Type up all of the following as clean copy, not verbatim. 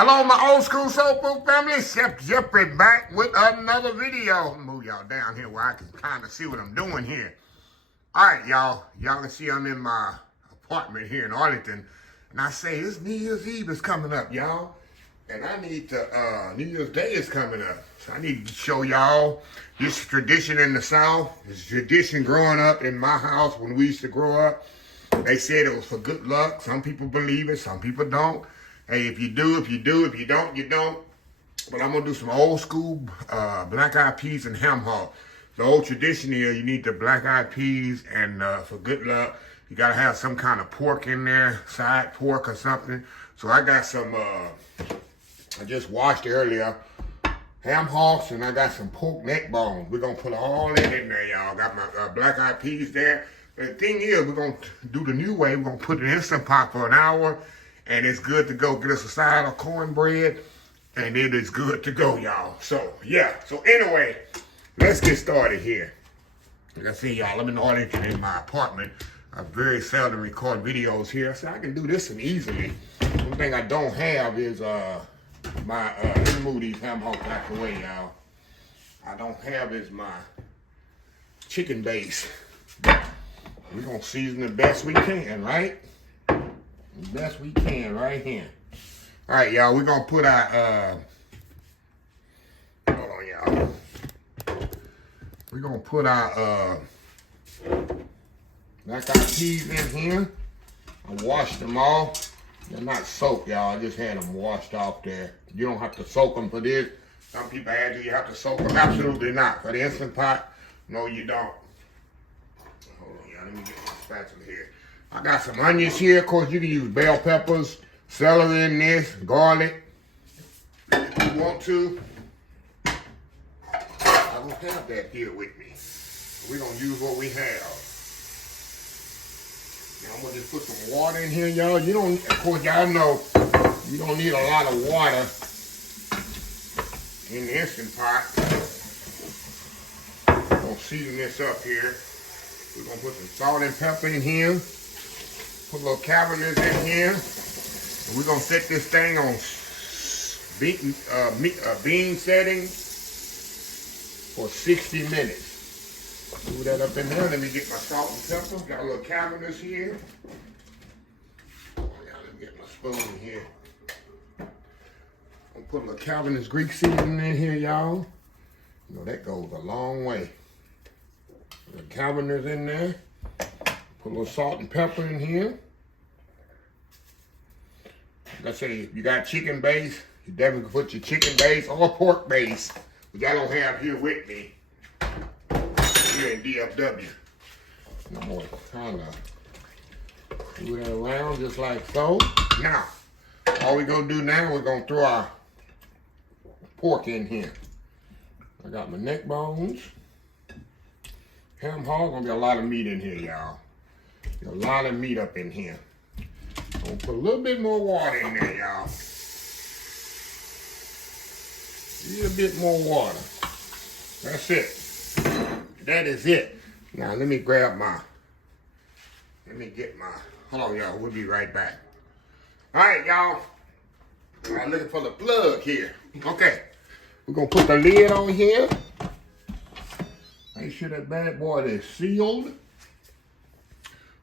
Hello, my old school soul food family. Chef Jeffrey back with another video. Move y'all down here where I can kind of see what I'm doing here. All right, y'all. Y'all can see I'm in my apartment here in Arlington. And I say, this New Year's Eve is coming up, y'all. And I need to, New Year's Day is coming up. So I need to show y'all this tradition in the South. This tradition growing up in my house when we used to grow up. They said it was for good luck. Some people believe it, some people don't. Hey, if you do, if you do. If you don't, you don't. But I'm going to do some old school black-eyed peas and ham hock. The old tradition here, you need the black-eyed peas, and for good luck, you got to have some kind of pork in there, side pork or something. So I got some, I just washed earlier, ham hocks, and I got some pork neck bones. We're going to put all that in there, y'all. Got my black-eyed peas there. But the thing is, we're going to do the new way. We're going to put it in Instant Pot for an hour. And it's good to go. Get us a side of cornbread, and it is good to go, y'all. So, yeah. So, anyway, let's get started here. Like I see, y'all, I'm in Arlington in my apartment. I very seldom record videos here, so I can do this one easily. One thing I don't have is my, let me move these ham hocks out the way, y'all. I don't have is my chicken base. We're going to season the best we can, right? The best we can right here. All right, y'all, we're going to put our, hold on, y'all. We're going to put our black-eyed peas in here. I washed them off. They're not soaked, y'all. I just had them washed off there. You don't have to soak them for this. Some people ask you have to soak them. Absolutely not. For the Instant Pot, no, you don't. Hold on, y'all. Let me get my spatula here. I got some onions here. Of course, you can use bell peppers, celery in this, garlic, if you want to. I don't have that here with me. We're going to use what we have. Now, I'm going to just put some water in here, y'all. You don't, of course, y'all know you don't need a lot of water in the Instant Pot. We're going to season this up here. We're going to put some salt and pepper in here. Put a little cavenders in here. And we're going to set this thing on bean setting for 60 minutes. Move that up in there. Let me get my salt and pepper. Got a little cavenders here. Oh, yeah, let me get my spoon here. I'm put a little cavenders Greek seasoning in here, y'all. You know, that goes a long way. The cavenders in there. Put a little salt and pepper in here. Like I say, if you got chicken base, you definitely can put your chicken base or pork base, which I don't have here with me, here in DFW. I'm going to kind of do that around just like so. Now, all we're going to do now, we're going to throw our pork in here. I got my neck bones. Ham hock, gonna be a lot of meat in here, y'all. A lot of meat up in here. I'm gonna put a little bit more water in there, y'all. A little bit more water. That's it. That is it. Now let me get my, hold on, y'all, we'll be right back. All right, y'all. I'm looking for the plug here. Okay, we're gonna put the lid on here. Make sure that bad boy is sealed.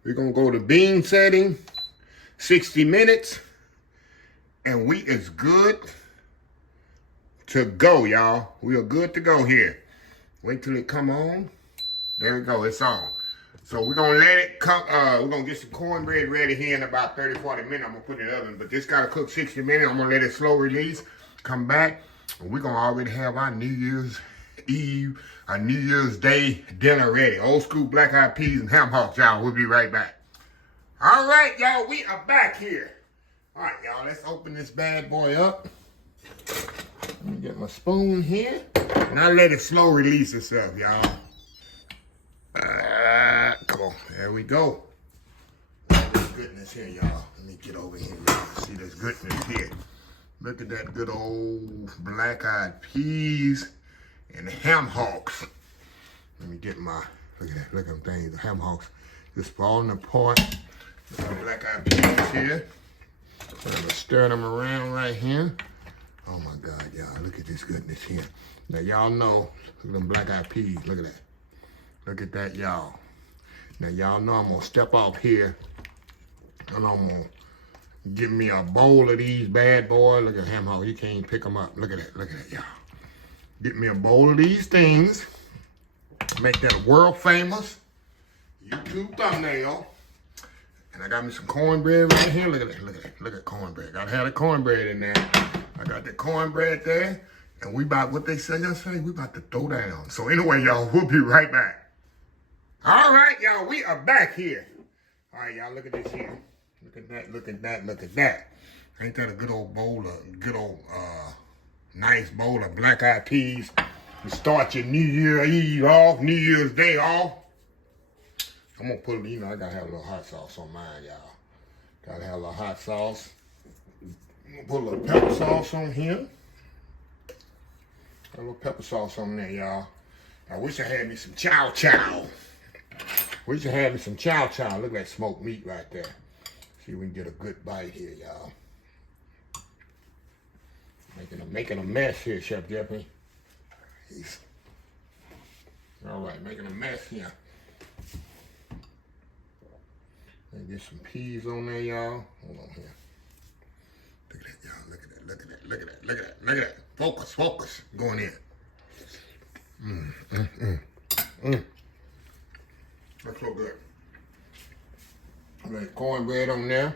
We're going to go to bean setting, 60 minutes, and we is good to go, y'all. We are good to go here. Wait till it come on. There we go, it's on. So we're going to let it come, we're going to get some cornbread ready here in about 30, 40 minutes. I'm going to put it in the oven, but this got to cook 60 minutes. I'm going to let it slow release, come back, and we're going to already have our New Year's Eve, a New Year's Day dinner ready. Old school black-eyed peas and ham hocks, y'all. We'll be right back. All right, y'all, we are back here. All right, y'all, let's open this bad boy up. Let me get my spoon here. And I'll let it slow release itself, y'all. Come on, there we go. Look at this goodness here, y'all. Let me get over here, y'all. See this goodness here. Look at that good old black-eyed peas and ham hocks. Let me get my, look at that, look at them things, the ham hocks just falling apart. Black-eyed peas here. I'm gonna stir them around right here. Oh my God, y'all, look at this goodness here. Now y'all know, look at them black-eyed peas, look at that. Look at that, y'all. Now y'all know I'm gonna step off here and I'm gonna get me a bowl of these bad boys. Look at him, how he can't even pick them up. Look at that, y'all. Get me a bowl of these things. Make that a world famous YouTube thumbnail. And I got me some cornbread right here. Look at that, look at cornbread. Gotta have the cornbread in there. I got the cornbread there. And we about, what they say, we about to throw that on. So anyway, y'all, we'll be right back. All right, y'all, we are back here. All right, y'all, look at this here. Look at that, look at that, look at that. Ain't that a good old bowl of, nice bowl of black-eyed peas? You start your New Year's Eve off, New Year's Day off. I'm gonna put, you know, I gotta have a little hot sauce on mine, y'all. Gotta have a little hot sauce. I'm gonna put a little pepper sauce on here. A little pepper sauce on there, y'all. I wish I had me some chow. Wish I had me some chow. Look at that smoked meat right there. See if we can get a good bite here, y'all. Making a mess here, Chef Jeffrey. All right, making a mess here. And get some peas on there, y'all. Hold on here. Look at that, y'all. Look at that, look at that, look at that, look at that, look at that. Focus, focus. Going in. That's so good. I got cornbread on there.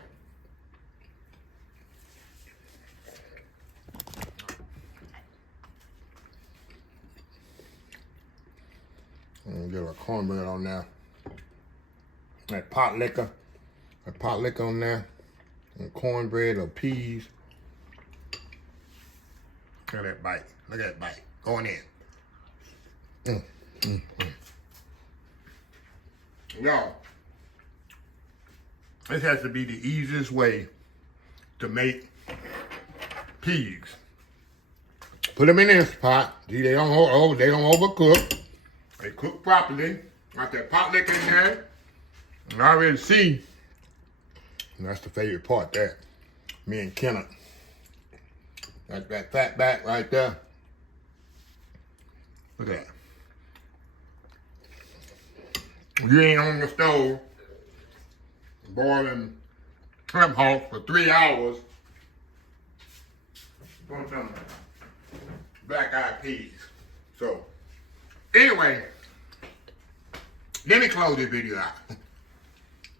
I'm gonna get a cornbread on there. That pot liquor on there. And cornbread or peas. Look at that bite. Look at that bite. Going in. Y'all, this has to be the easiest way to make peas. Put them in this pot. See, they don't overcook. They cook properly. Got that pot liquor in there. And I already see. And that's the favorite part there. Me and Kenneth. That's that fat back right there. Look at that. You ain't on the stove boiling shrimp hulk for 3 hours. Doing some black-eyed peas. So, anyway, let me close this video out.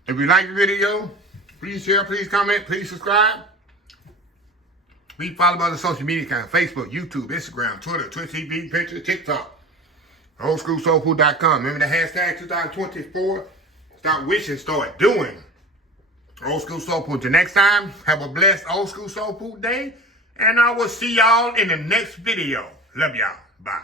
If you like the video, please share, please comment, please subscribe. Please follow me on the social media account, Facebook, YouTube, Instagram, Twitter, Twitch TV, Pinterest, TikTok. oldschoolsoulfood.com. Remember the hashtag 2024. Start wishing, start doing. Old School Soul Food. Till next time, have a blessed Old School Soul Food day. And I will see y'all in the next video. Love y'all. Bye.